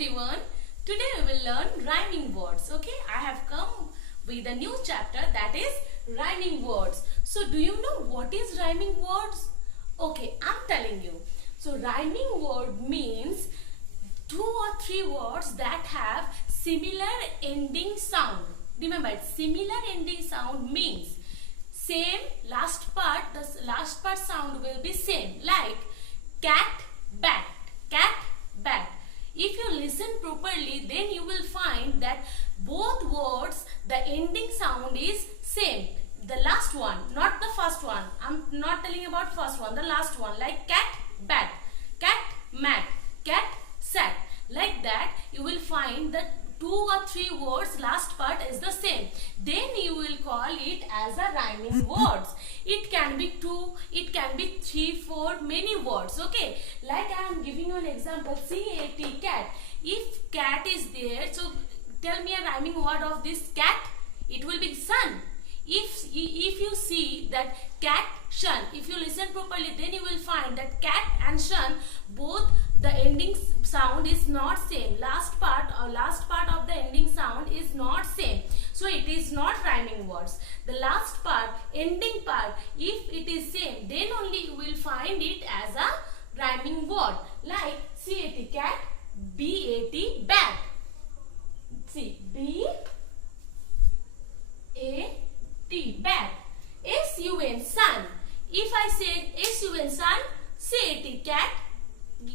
everyone. Today we will learn rhyming words. Okay, I have come with a new chapter, that is rhyming words. So do you know what is rhyming words? Okay, I'm telling you. So rhyming word means 2 or 3 words that have similar ending sound. Remember, similar ending sound means same last part, the last part sound will be same, like cat, bat, cat, bat. If you listen properly, then you will find that both words, the ending sound is same. The last one, not the first one. I'm not telling about first one, the last one, like cat, bat, cat, mat, cat, sat. Like that, you will find that 2 or 3 words last part is the same. Then you will call it as a rhyming words. It can be 2, it can be 3, 4, many words. Okay, like I am giving you an example. C-A-T, cat. If cat is there, so tell me a rhyming word of this cat. It will be sun. If you see that cat, shun, if you listen properly, then you will find that cat and shun, both the ending sound is not same. Last part of the ending sound is not same. So it is not rhyming words. The last part, ending part, if it is same, then only you will find it as a rhyming word. Like C-A-T, cat, B-A-T, bat. See, B-A-T, bat. S-U-N, sun. If I say S-U-N, sun, C-A-T, cat,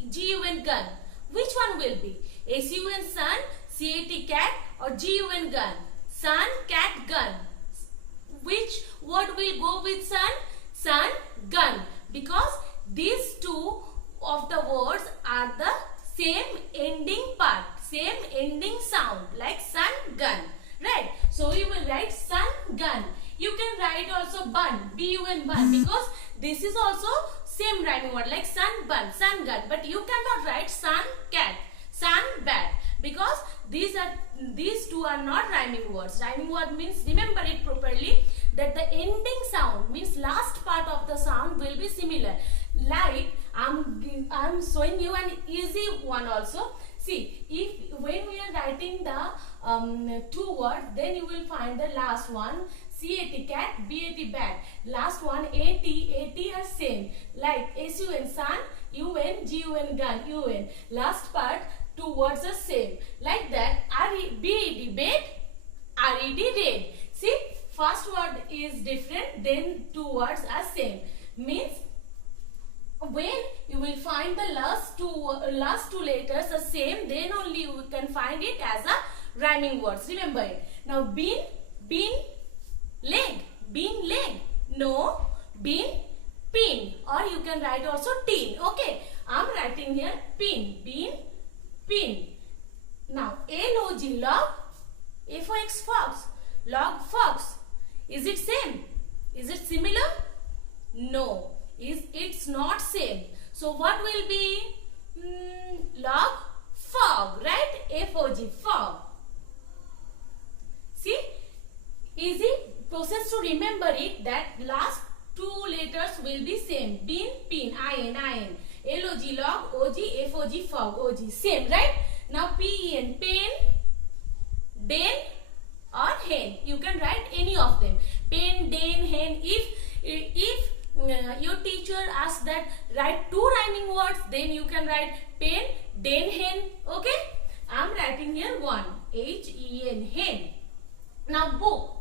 G-U-N, gun. Which one will be? S-U-N, sun, C-A-T, cat, or G-U-N, gun? Sun, cat, gun. Which word will go with sun? Sun, gun. Because these two of the words are the same ending part, same ending sound, like sun, gun. Right? So you will write sun, gun. You can write also bun, B-U-N, bun, because this is also same rhyming word, like sun, bun, sun, gun. But you cannot write sun, cat, sun, bat, because these two are not rhyming words. Rhyming word means, remember it properly, that the ending sound means last part of the sound will be similar. Like I'm showing you an easy one also. See, when we are writing the 2 words, then you will find the last one, C-A-T, cat, B-A-T, bat. Last one, A-T are same. Like S-U-N, sun, U-N, G-U-N, gun, U-N. Last part, 2 words are same. Like that, B-A-D, bed, R-E-D, red. See, first word is different, then 2 words are same. Means, when you will find the last two letters are same, then only you can find it as a rhyming words. Remember it. Now, bean, leg, bean, leg. No, bean, pin. Or you can write also tin. Okay, I'm writing here pin, bean, pin. Now, L-O-G, log, F-O-X, fox, log, fox. Is it same? Is it similar? No. It's not same. So what will be? Log, fog, right? F-O-G, fog. See? Easy process to remember it, that last 2 letters will be same. Bean, pin, I-N. L-O-G, log, O-G, F-O-G, fog, O-G. Same, right? Now P-E-N, pen, den or hen. You can write any of them. Pen, den, hen. If your teacher asks that write 2 rhyming words, then you can write pen, den, hen. Okay? I'm writing here 1. H-E-N, hen. Now book.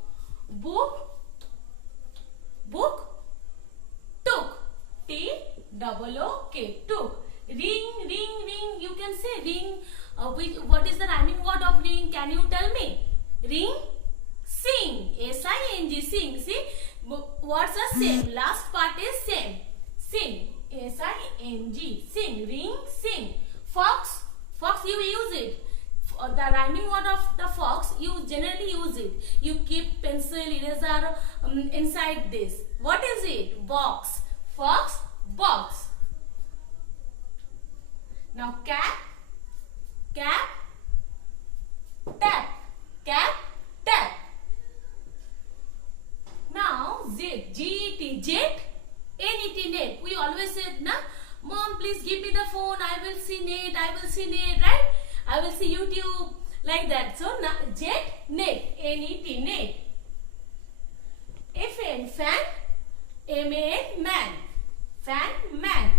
Took. T-O-O-K. Took. Ring. You can say ring. What is the rhyming word of ring? Can you tell me? Ring. Sing. S-I-N-G. Sing. See? Words are same. Last part is same. Sing. S-I-N-G. Sing. Ring. Sing. Fox. You use it. The rhyming word of the fox, you generally use it. You keep pencil, eraser inside this. What is it? Box. Fox. Box. Now cat. Tap. Cat. Tap. Now Z. G-E-T. Jet. N-E-T. Net. We always said, na, Mom, please give me the phone. I will see net. Right? I will see YouTube like that. So jet, net, N-E-T, net. F-N, fan, M-A-N, man. Fan, man.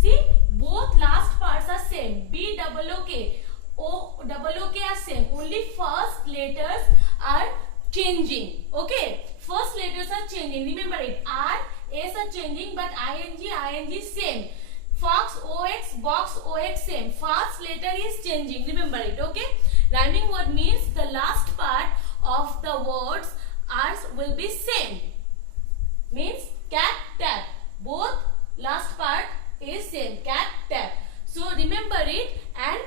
See, both last parts are same. B-O-O-K, O-O-K are same. Only first letters are changing. Okay, first letters are changing. Remember it. R, S are changing, but ing same. Fox, ox, box, ox same. First letter is changing. Remember it. Okay. Rhyming word means the last part of the words will be same. Means cat, tap. Both last part is same. Cat, tap. So remember it and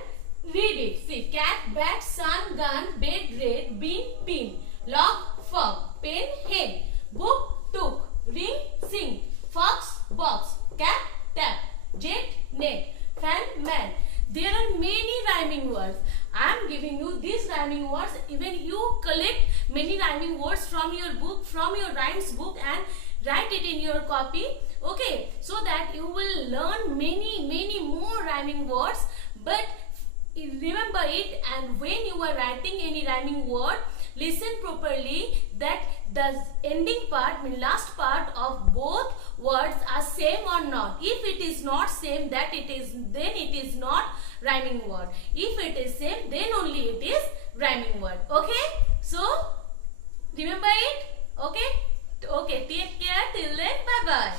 read it. See, cat, bat, sun, gun, bed, red, bean, pin, log, fog, pen, hen, book, took, ring, sing, fox, box, cat, tap, jet, net, fan, man. There are many rhyming words. I am giving you these rhyming words. Even you collect many rhyming words from your book, from your rhymes book, and write it in your copy. Okay, so that you will learn many more rhyming words. But remember it, and when you are writing any rhyming word, listen properly that the ending part, mean last part of both words are same or not. If it is not same, then it is not rhyming word. If it is same, then only it is rhyming word. Okay, so remember it. Okay, take care till then. Bye bye.